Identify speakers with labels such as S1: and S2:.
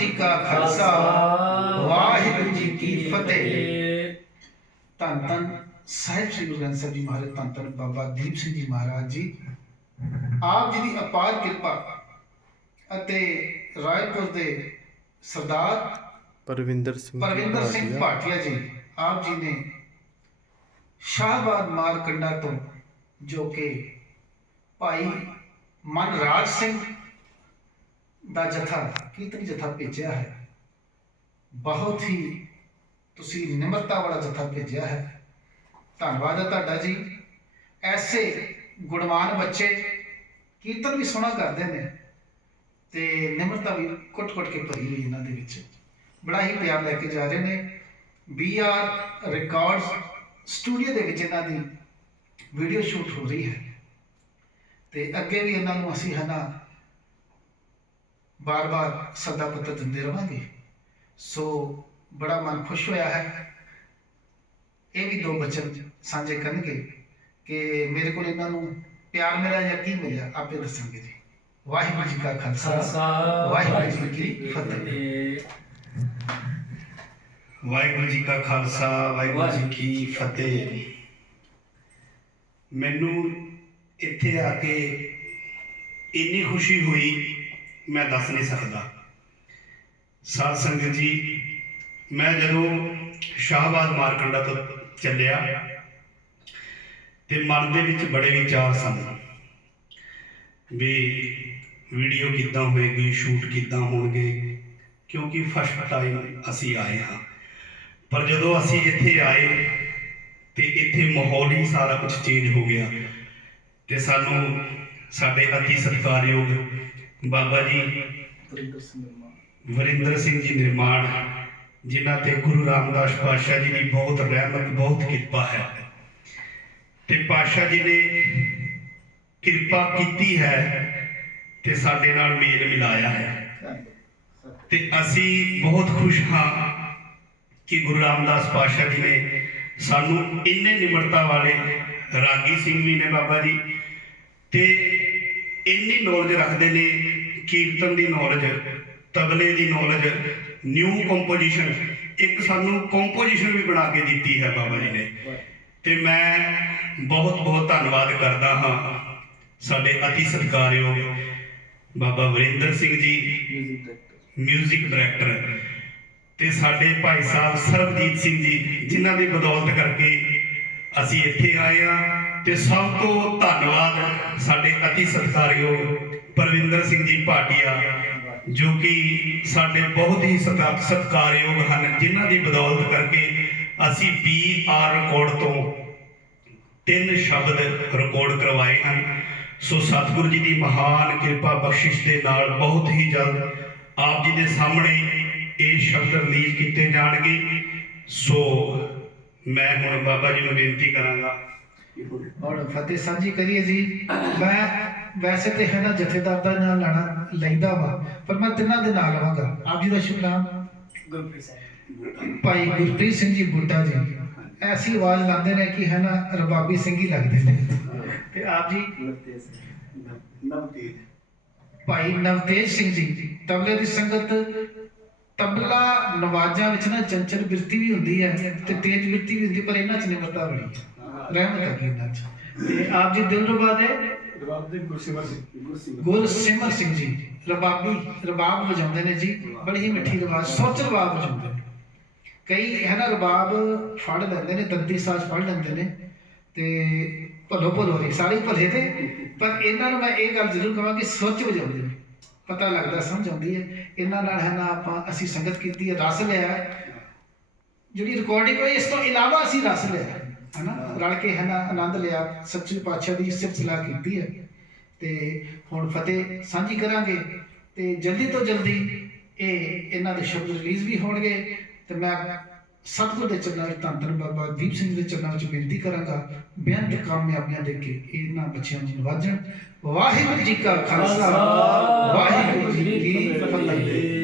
S1: ਜੀ ਕਾ ਖਾਲਸਾ ਵਾਹਿਗੁਰੂ ਜੀ ਕੀ ਫਤਿਹ। ਧੰਨ ਧੰਨ ਸਾਹਿਬ ਸ੍ਰੀ ਗੁਰੂ ਗ੍ਰੰਥ ਸਾਹਿਬ ਜੀ ਮਹਾਰਾਜ ਧੰਨ ਧੰਨ ਬਾਬਾ ਦੀਪ ਸਿੰਘ ਜੀ ਮਹਾਰਾਜ ਜੀ। ਆਪ ਜੀ ਦੀ ਅਪਾਰ ਕਿਰਪਾ ਅਤੇ ਰਾਏਪੁਰ ਦੇ ਸਰਦਾਰ
S2: ਪਰਵਿੰਦਰ ਸਿੰਘ
S1: ਪਰਵਿੰਦਰ ਸਿੰਘ ਭਾਟੀਆ ਜੀ ਆਪ ਜੀ ਨੇ ਸ਼ਾਹਬਾਦ ਮਾਰਕੰਡਾ ਤੋਂ ਜੋ ਕਿ ਭਾਈ ਮਨਰਾਜ ਸਿੰਘ ਦਾ ਜਥਾ, ਕੀਰਤਨ ਜਥਾ ਭੇਜਿਆ ਹੈ। ਬਹੁਤ ਹੀ ਤੁਸੀਂ ਨਿਮਰਤਾ ਵਾਲਾ ਜਥਾ ਭੇਜਿਆ ਹੈ। ਧੰਨਵਾਦ ਹੈ ਤੁਹਾਡਾ ਜੀ। ਐਸੇ ਗੁਣਵਾਨ ਬੱਚੇ ਕੀਰਤਨ ਵੀ ਸੋਹਣਾ ਕਰਦੇ ਨੇ ਤੇ ਨਿਮਰਤਾ ਵੀ ਕੁੱਟ-ਕੁੱਟ ਕੇ ਭਰੀ ਹੋਈ ਇਹਨਾਂ ਦੇ ਵਿੱਚ। ਬੜਾ ਹੀ ਪਿਆਰ ਲੈ ਕੇ ਜਾ ਰਹੇ ਨੇ। ਬੀ ਆਰ ਰਿਕਾਰਡਸ ਸਟੂਡੀਓ ਦੇ ਵਿੱਚ ਇਹਨਾਂ ਦੀ ਵੀਡੀਓ ਸ਼ੂਟ ਹੋ ਰਹੀ ਹੈ। ਤੇ ਅੱਗੇ ਵੀ ਇਹਨਾਂ ਨੂੰ ਅਸੀਂ ਹਨਾ ਬਾਰ-ਬਾਰ ਸੱਦਾ ਪੱਤਰ ਦਿੰਦੇ ਰਵਾਂਗੇ। ਸੋ ਬੜਾ ਮਨ ਖੁਸ਼ ਹੋਇਆ ਹੈ। ਇਹ ਵੀ ਦੋ ਬਚਨ ਸਾਂਝੇ ਕਰਨਗੇ ਕਿ ਮੇਰੇ ਕੋਲ ਇਹਨਾਂ ਨੂੰ ਪਿਆਰ ਮਿਲਿਆ ਜਾਂ ਕੀ ਮਿਲਿਆ ਆਪੇ ਦੱਸਣਗੇ ਜੀ। ਵਾਹਿਗੁਰੂ ਜੀ ਕਾ ਖਾਲਸਾ ਵਾਹਿਗੁਰੂ ਜੀ ਕੀ ਫਤਿਹ।
S3: ਵਾਹਿਗੁਰੂ ਜੀ ਕਾ ਖਾਲਸਾ ਵਾਹਿਗੁਰੂ ਜੀ ਕੀ ਫਤਿਹ। ਮੈਨੂੰ ਇੱਥੇ ਆ ਕੇ ਇੰਨੀ ਖੁਸ਼ੀ ਹੋਈ ਮੈਂ ਦੱਸ ਨਹੀਂ ਸਕਦਾ। ਸਾਧ ਸੰਗਤ ਜੀ, ਮੈਂ ਜਦੋਂ ਸ਼ਾਹਬਾਦ ਮਾਰਕੰਡਾ ਤੋਂ ਚੱਲਿਆ, ਤੇ ਮਨ ਦੇ ਵਿੱਚ ਬੜੇ ਵਿਚਾਰ ਸਨ ਵੀ ਵੀਡੀਓ ਕਿੱਦਾਂ ਹੋਏਗੀ ਸ਼ੂਟ ਕਿੱਦਾਂ ਹੋਣਗੇ, ਕਿਉਂਕਿ ਫਸਟ ਟਾਈਮ ਅਸੀਂ ਆਏ ਹਾਂ। ਪਰ ਜਦੋਂ ਅਸੀਂ ਇੱਥੇ ਆਏ, ਤੇ ਇੱਥੇ ਮਾਹੌਲ ਹੀ ਸਾਰਾ ਕੁਝ ਚੇਂਜ ਹੋ ਗਿਆ, ਤੇ ਸਾਨੂੰ ਸਾਡੇ ਅਤੀ ਸਤਿਕਾਰਯੋਗ ਬਾਬਾ ਜੀ ਵਰਿੰਦਰ ਸਿੰਘ ਜੀ ਨਿਰਮਾਣ ਜਿਨ੍ਹਾਂ ਤੇ ਗੁਰੂ ਰਾਮਦਾਸ ਪਾਤਸ਼ਾਹ ਜੀ ਦੀ ਬਹੁਤ ਰਹਿਮਤ ਬਹੁਤ ਕਿਰਪਾ ਹੈ। ਤੇ ਪਾਤਸ਼ਾਹ ਜੀ ਨੇ ਕਿਰਪਾ ਕੀਤੀ ਹੈ ਤੇ ਸਾਡੇ ਨਾਲ ਮੇਲ ਮਿਲਾਇਆ ਹੈ। ਤੇ ਅਸੀਂ ਬਹੁਤ ਖੁਸ਼ ਹਾਂ ਕਿ ਗੁਰੂ ਰਾਮਦਾਸ ਪਾਤਸ਼ਾਹ ਜੀ ਨੇ ਸਾਨੂੰ ਇੰਨੇ ਨਿਮਰਤਾ ਵਾਲੇ ਰਾਗੀ ਸਿੰਘ ਵੀ ਨੇ ਬਾਬਾ ਜੀ ਤੇ ਇੰਨੀ ਨੌਲੇਜ ਰੱਖਦੇ ਨੇ ਕੀਰਤਨ ਦੀ ਨੌਲੇਜ ਤਬਲੇ ਦੀ ਨੌਲੇਜ ਨਿਊ ਕੰਪੋਜੀਸ਼ਨ ਇੱਕ ਸਾਨੂੰ ਕੰਪੋਜੀਸ਼ਨ ਵੀ ਬਣਾ ਕੇ ਦਿੱਤੀ ਹੈ ਬਾਬਾ ਜੀ ਨੇ। ਤੇ ਮੈਂ ਬਹੁਤ ਬਹੁਤ ਧੰਨਵਾਦ ਕਰਦਾ ਹਾਂ ਸਾਡੇ ਅਤੀ ਸਤਿਕਾਰਯੋਗ ਬਾਬਾ ਵਰਿੰਦਰ ਸਿੰਘ ਜੀ ਮਿਊਜ਼ਿਕ ਡਾਇਰੈਕਟਰ ਤੇ ਸਾਡੇ ਭਾਈ ਸਾਹਿਬ ਸਰਬਜੀਤ ਸਿੰਘ ਜੀ, ਜਿਨ੍ਹਾਂ ਦੀ ਬਦੌਲਤ ਕਰਕੇ ਅਸੀਂ ਇੱਥੇ ਆਏ ਆ ਤੇ ਸਭ ਤੋਂ ਧੰਨਵਾਦ ਸਾਡੇ ਅਤੀ ਸਤਿਕਾਰਯੋਗ ਪਰਵਿੰਦਰ ਸਿੰਘ ਜੀ ਭਾਟੀਆ ਜੋ ਕਿ ਸਾਡੇ ਬਹੁਤ ਹੀ ਸਤਿ- ਸਤਿਕਾਰਯੋਗ ਹਨ, ਜਿਨ੍ਹਾਂ ਦੀ ਬਦੌਲਤ ਕਰਕੇ ਅਸੀਂ ਬੀ ਆਰ ਰਿਕਾਰਡ ਤੋਂ ਤਿੰਨ ਸ਼ਬਦ ਰਿਕਾਰਡ ਕਰਵਾਏ ਹਨ। ਸੋ ਸਤਿਗੁਰੂ ਜੀ ਦੀ ਮਹਾਨ ਕਿਰਪਾ ਬਖਸ਼ਿਸ਼ ਦੇ ਨਾਲ ਬਹੁਤ ਹੀ ਜਲਦ ਆਪ ਜੀ ਦੇ ਸਾਹਮਣੇ ਇਹ ਸ਼ਬਦ ਰਿਲੀਜ਼ ਕੀਤੇ ਜਾਣਗੇ। ਸੋ ਮੈਂ ਹੁਣ ਬਾਬਾ ਜੀ ਨੂੰ ਬੇਨਤੀ ਕਰਾਂਗਾ।
S1: ਔਰ ਫਤਿਹ ਸਾਂਝੀ ਕਰੀਏ ਜੀ। ਮੈਂ ਵੈਸੇ ਤੇ ਹੈ ਨਾ ਜਥੇਦਾਰ ਦਾ ਨਾਮ ਲੈਣਾ ਲੈਂਦਾ ਵਾ ਪਰ ਮੈਂ ਤਿੰਨਾਂ ਦੇ ਨਾਲ ਲਵਾਂਗਾ ਆਪ ਜੀ ਦਾ ਸ਼ੁਭ ਨਾਮ?
S4: ਗੁਰਪ੍ਰੀਤ ਸਾਹਿਬ
S1: ਭਾਈ ਗੁਰਪ੍ਰੀਤ ਸਿੰਘ ਜੀ ਬੁੱਟਾ ਜੀ। ਐਸੀ ਆਵਾਜ਼ ਲਾਉਂਦੇ ਨੇ ਕਿ ਹੈ ਨਾ ਰਬਾਬੀ ਸਿੰਘ ਹੀ ਲੱਗਦੇ ਨੇ। ਤੇ ਆਪ ਜੀ?
S4: ਨਵਤੇਜ
S1: ਭਾਈ ਨਵਤੇਜ ਸਿੰਘ ਜੀ ਤਬਲੇ ਦੀ ਸੰਗਤ ਤਬਲਾ ਨਵਾਜਾਂ ਵਿੱਚ ਨਾ ਚੰਚਲ ਬਿਰਤੀ ਵੀ ਹੁੰਦੀ ਹੈ ਤੇ ਤੇਜ ਬਿਰਤੀ ਵੀ ਹੁੰਦੀ ਪਰ ਇਹਨਾਂ ਚ ਨਿਮਰਤਾ ਬੜੀ ਹੈ। ਰਹਿਮਤ ਹੈ ਇਹਨਾਂ ਚ। ਤੇ ਆਪ ਜੀ ਦਿਲਰਬਾ ਦੇ?
S4: ਰਬਾਬ ਦੇ ਗੁਰਸਿਮਰ ਸਿੰਘ। ਗੁਰਸਿਮਰ।
S1: ਗੁਰਸਿਮਰ ਸਿੰਘ ਜੀ ਰਬਾਬੀ ਰਬਾਬ ਵਜਾਉਂਦੇ ਨੇ ਜੀ ਬੜੀ ਹੀ ਮਿੱਠੀ ਆਵਾਜ਼ ਸੋਚ ਰਬਾਬ ਵਜਾਉਂਦੇ ਨੇ। ਕਈ ਹੈ ਨਾ ਰਬਾਬ ਫੜ ਲੈਂਦੇ ਨੇ ਦੰਦੀ ਸਾਜ਼ ਫੜ ਲੈਂਦੇ ਨੇ ਤੇ ਭਲੋ ਭਲੋ ਦੇ ਸਾਰੇ ਭਲੇ ਦੇ ਪਰ ਇਹਨਾਂ ਨੂੰ ਮੈਂ ਇਹ ਗੱਲ ਜ਼ਰੂਰ ਕਹਾਂ ਕਿ ਸੋਚ ਵਜਾਉਂਦੇ ਨੇ। ਪਤਾ ਲੱਗਦਾ ਸਮਝ ਆਉਂਦੀ ਹੈ। ਇਹਨਾਂ ਨਾਲ ਹੈ ਨਾ ਆਪਾਂ ਅਸੀਂ ਸੰਗਤ ਕੀਤੀ ਹੈ ਰਸ ਲਿਆ। ਜਿਹੜੀ ਰਿਕਾਰਡਿੰਗ ਹੋਈ ਇਸ ਤੋਂ ਇਲਾਵਾ ਅਸੀਂ ਰਸ ਲਿਆ ਹੈ ਹਨਾ ਰਲ ਕੇ ਹੈ ਆਨੰਦ ਲਿਆ, ਸੱਚੇ ਪਾਤਸ਼ਾਹ ਦੀ ਸਿਫਤ ਸਲਾਹ ਕੀਤੀ ਹੈ। ਤੇ ਹੁਣ ਫਤਿਹ ਸਾਂਝੀ ਕਰਾਂਗੇ ਤੇ ਜਲਦੀ ਤੋਂ ਜਲਦੀ ਇਹ ਇਹਨਾਂ ਦੇ ਸ਼ਬਦ ਰਿਲੀਜ਼ ਵੀ ਹੋਣਗੇ ਤੇ ਮੈਂ ਸਤਿਗੁਰ ਦੇ ਚਰਨਾਂ ਵਿੱਚ ਧੰਨ ਧੰਨ ਬਾਬਾ ਦੀਪ ਸਿੰਘ ਦੇ ਚਰਨਾਂ ਵਿੱਚ ਬੇਨਤੀ ਕਰਾਂਗਾ, ਬੇਅੰਤ ਕਾਮਯਾਬੀਆਂ ਦੇ ਕੇ ਇਹਨਾਂ ਬੱਚਿਆਂ ਨੂੰ ਨਵਾਜਣ। ਵਾਹਿਗੁਰੂ ਜੀ ਕਾ ਖਾਲਸਾ, ਵਾਹਿਗੁਰੂ ਜੀ ਕੀ ਫਤਿਹ।